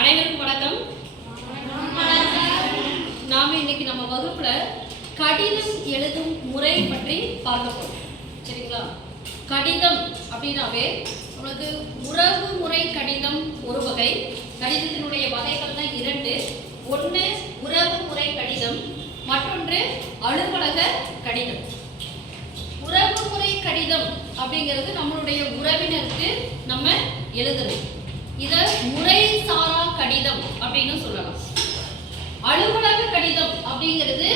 அனைவருக்கும் வணக்கம். நாம இன்னைக்கு நம்ம வகுப்புல கடிதம் எழுதும் முறை பற்றி பார்க்க போறோம். சரிங்களா? கடிதம் அப்படின்னாவே நம்மளுக்கு உறவு முறை கடிதம் ஒரு வகை கடிதத்தினுடைய வகைகள் தான் இரண்டு. ஒன்று உறவு முறை கடிதம் மற்றொன்று அலுவலக கடிதம். உறவு முறை கடிதம் அப்படிங்கிறது நம்மளுடைய உறவினருக்கு நம்ம எழுதணும் இதை முறை சாரா கடிதம் அப்படின்னு சொல்லலாம். அலுவலக கடிதம் அப்படிங்கிறது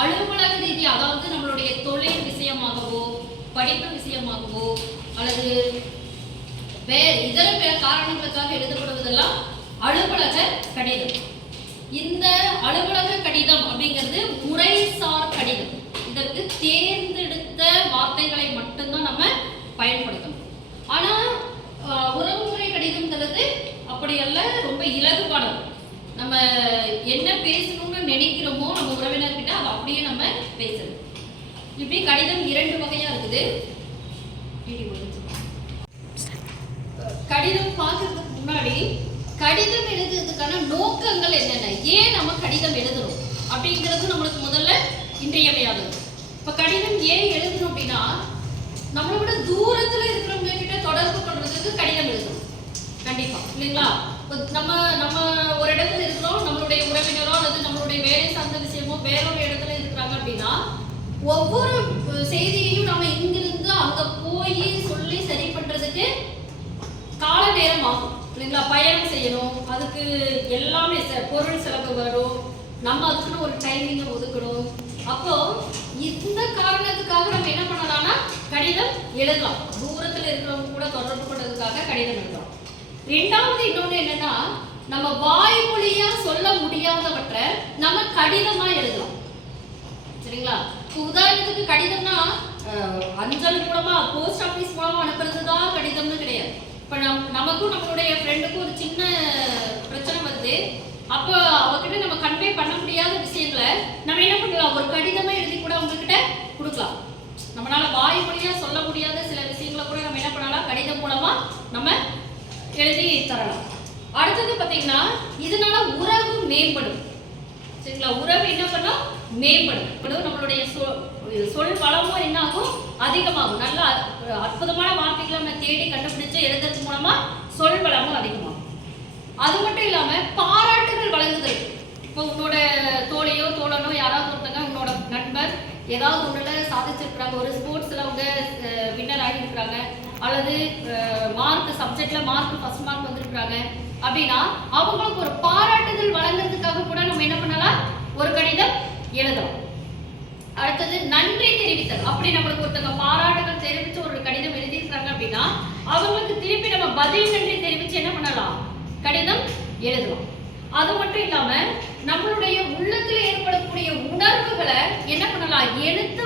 அலுவலக ரீதி அதாவது நம்மளுடைய தொழில் விஷயமாகவோ படிப்பு விஷயமாகவோ அல்லது வேறு இதர பிற காரணங்களுக்காக எழுதப்படுவதெல்லாம் அலுவலக கடிதம். இந்த அலுவலக கடிதம் அப்படிங்கிறது முறைசார் கடிதம். இதற்கு தேர்ந்தெடுத்த வார்த்தைகளை மட்டும்தான் நம்ம பயன்படுத்தணும். ஆனா உறவுமுறை கடிதம்ங்கிறது அப்படியல்ல நம்ம என்ன பேசணும்னு நினைக்கிறோமோ நம்ம உறவினர்கிட்ட அதை அப்படியே நம்ம பேசணும். இப்படி கடிதம் இரண்டு வகையா இருக்குது. கடிதம் பார்க்கறதுக்கு முன்னாடி கடிதம் எழுதுறதுக்கான நோக்கங்கள் என்னென்ன? ஏன் நம்ம கடிதம் எழுதுறோம்? அப்படிங்கிறது நம்மளுக்கு முதல்ல இன்றியமையாதது. இப்ப கடிதம் ஏன் எழுதணும் அப்படின்னா நம்மளை விட தூரத்துல இருக்கிறவங்க கிட்ட தொடர்பு கொள்றதுக்கு கடிதம் எழுதணும் கண்டிப்பா. இல்லைங்களா? நம்ம நம்ம ஒரு இடத்துல இருக்கிறோம் நம்மளுடைய உறவினரோ அல்லது நம்மளுடைய வேலை சார்ந்த விஷயமோ வேற ஒரு இடத்துல இருக்கிறாங்க அப்படின்னா ஒவ்வொரு செய்தியையும் நம்ம இங்கிருந்து அங்க போய் சொல்லி சரி பண்றதுக்கு கால நேரம் ஆகும். இல்லைங்களா? பயணம் செய்யணும். அதுக்கு எல்லாமே பொருள் செலவு வரும் நம்ம அதுக்குன்னு ஒரு டைமிங்கை ஒதுக்கணும். அப்போ இந்த காரணத்துக்காக நம்ம என்ன பண்ணலாம்னா கடிதம் எழுதலாம். தூரத்தில் இருக்கிறவங்க கூட தொடர்பு கொண்டதுக்காக கடிதம் எழுதலாம். ரெண்டாவது இன்னொன்று என்னன்னா நம்ம வாய்மொழியா சொல்ல முடியாதவற்றை நம்ம கடிதமா எழுதலாம். சரிங்களா? உதாரணத்துக்கு கடிதம்னா அஞ்சல் மூலமா போஸ்ட் ஆஃபீஸ் மூலமா அனுப்புறது தான் கடிதம்னு கிடையாது. இப்போ நம் நமக்கும் நம்மளுடைய ஃப்ரெண்டுக்கும் ஒரு சின்ன பிரச்சனை வருது. அப்போ அவகிட்ட நம்ம கன்வே பண்ண முடியாத விஷயங்களை நம்ம என்ன பண்ணலாம்? ஒரு கடிதமே எழுதி கூட அவங்ககிட்ட கொடுக்கலாம். நம்மளால வாய் மொழியா சொல்ல முடியாத சில விஷயங்களை கூட நம்ம என்ன பண்ணலாம்? கடிதம் மூலமா நம்ம எழுதி தரலாம். அடுத்தது பார்த்தீங்கன்னா இதனால உறவு மேம்படும். சரிங்களா? உறவு என்ன பண்ணும்? மேம்படும். நம்மளுடைய சொல் சொல் வளமும் என்ன ஆகும்? அதிகமாகும். நல்ல அற்புதமான வார்த்தைகளை நம்ம தேடி கண்டுபிடிச்சு எழுதுறது மூலமா சொல் வளமும் அதிகமாகும். அது மட்டும் இல்லாம பாராட்டுகள் வழங்குதல். இப்போ உன்னோட தோழியோ தோழனோ யாராவது ஒருத்தங்க உன்னோட நண்பர் ஏதாவது ஒண்ணுல சாதிச்சிருக்கிறாங்க. ஒரு ஸ்போர்ட்ஸ்ல அவங்க வின்னர் ஆகியிருக்கிறாங்க. அல்லது மார்க் சப்ஜெக்ட்ல மார்க் ஃபர்ஸ்ட் மார்க் வந்திருக்கிறாங்க. அப்படின்னா அவங்களுக்கு ஒரு பாராட்டுதல் வழங்குறதுக்காக கூட நம்ம என்ன பண்ணலாம்? ஒரு கடிதம் எழுதலாம். அடுத்தது நன்றி தெரிவித்தல். அப்படி நம்மளுக்கு ஒருத்தங்க பாராட்டுகள் தெரிவிச்சு ஒரு கடிதம் எழுதியிருக்காங்க அப்படின்னா அவங்களுக்கு திருப்பி நம்ம பதில் நன்றி தெரிவிச்சு என்ன பண்ணலாம்? கடிதம் எழுதலாம். அது மட்டும் இல்லாம நம்மளுடைய உள்ளத்துல ஏற்படக்கூடிய உணர்வுகளை என்ன பண்ணலாம்? எழுத்து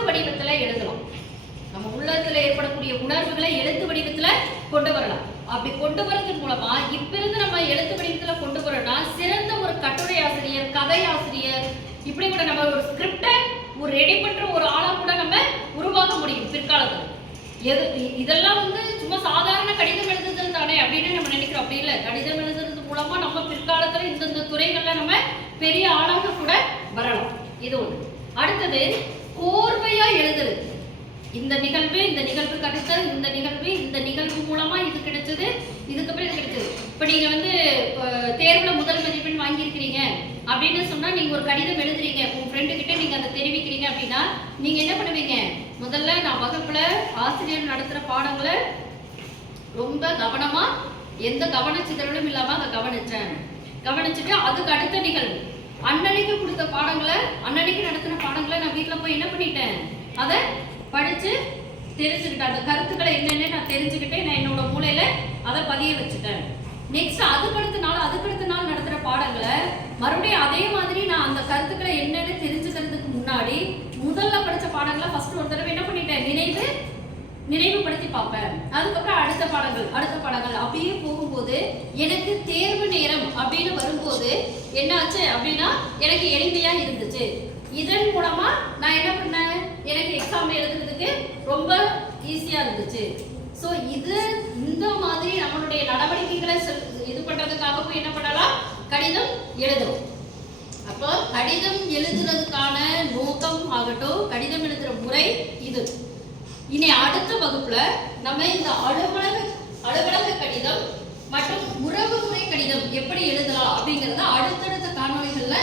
மனசுல ஏற்படக்கூடிய உணர்வுகளை எழுத்து வடிவத்துல கொண்டு வரலாம். அப்படி கொண்டு வரதன் மூலமா இப்ப இருந்து நம்ம எழுத்து வடிவத்துல கொண்டு வரோம்னா சிறந்த ஒரு கட்டுரை ஆசிரியர் கதை ஆசிரியர் இப்படி கூட நம்ம ஒரு ஸ்கிரிப்டை ஒரு ரெடி பண்ற ஒரு ஆளா கூட நம்ம உருவாக்க முடியும் பிற்காலத்துல. எது இதெல்லாம் வந்து சும்மா சாதாரண கடிதம் எழுதுதல் தானே அப்படின்னு நம்ம நினைக்கிறோம். அப்படி இல்லை. கடிதம் எழுதுறது மூலமா நம்ம பிற்காலத்துல இந்தந்த துறைகள்ல நம்ம பெரிய ஆளாக கூட வரலாம். இது ஒண்ணு. அடுத்தது கோர்வையா எழுதுறது. இந்த நிகழ்வு இந்த நிகழ்வு கிடைச்சது இந்த நிகழ்வு இந்த நிகழ்வு மூலமா இது கிடைச்சது இதுக்கப்புறம் இது கிடைச்சது. இப்போ நீங்க வந்து தேர்வுல முதல் மதிப்பெண் வாங்கியிருக்கிறீங்க அப்படின்னு சொன்னா நீங்க ஒரு கடிதம் எழுதுறீங்க. உங்க ஃப்ரெண்டு கிட்ட நீங்க அதை தெரிவிக்கிறீங்க அப்படின்னா நீங்க என்ன பண்ணுவீங்க? முதல்ல நான் வகுப்புல ஆசிரியர் நடத்துற பாடங்களை ரொம்ப கவனமா எந்த கவனச்சிதறலும் இல்லாம அதை கவனிச்சேன். கவனிச்சுட்டு அதுக்கு அடுத்த நிகழ்வு. அன்னன்னைக்கு கொடுத்த பாடங்களை அன்னன்னைக்கு நடத்தின பாடங்களை நான் வீட்டில் போய் என்ன பண்ணிட்டேன்? அதை படிச்சு தெரிஞ்சுக்கிட்டேன். அந்த கருத்துக்களை என்னென்ன நான் தெரிஞ்சுக்கிட்டேன். நான் என்னோட மூளையில அதை பதிய வச்சுட்டேன். நெக்ஸ்ட் அதுக்கு அடுத்த நாள் அதுக்கு அடுத்த நாள் நடத்துற பாடங்களை மறுபடியும் அதே மாதிரி நான் அந்த கருத்துக்களை என்னென்னு தெரிஞ்சுக்கிறதுக்கு முன்னாடி முதல்ல படிச்ச பாடங்களை ஃபர்ஸ்ட் ஒரு தடவை என்ன பண்ணிட்டேன்? நினைவு நினைவுபடுத்தி பார்ப்பேன். அதுக்கப்புறம் அடுத்த பாடங்கள் அடுத்த பாடங்கள். அப்படியே போகும்போது எனக்கு தேர்வு நேரம் அப்படின்னு வரும்போது என்னாச்சு அப்படின்னா எனக்கு எளிமையா இருந்துச்சு. இதன் மூலமா நான் என்ன பண்ணேன்? எனக்கு எக்ஸாம் எழுதுறதுக்கு ரொம்ப ஈஸியா இருந்துச்சு. ஸோ இது இந்த மாதிரி நம்மளுடைய நடவடிக்கைகளை செல்- இது பண்ணுறதுக்காகவும் என்ன பண்ணலாம்? கடிதம் எழுதுறோம். அப்போ கடிதம் எழுதுறதுக்கான நோக்கம் ஆகட்டும் கடிதம் எழுதுற முறை இது. இனி அடுத்த வகுப்புல நம்ம இந்த அலுவலக அலுவலக கடிதம் மற்றும் உறவு முறை கடிதம் எப்படி எழுதலாம் அப்படிங்கறத அடுத்தடுத்த காணொளிகள்ல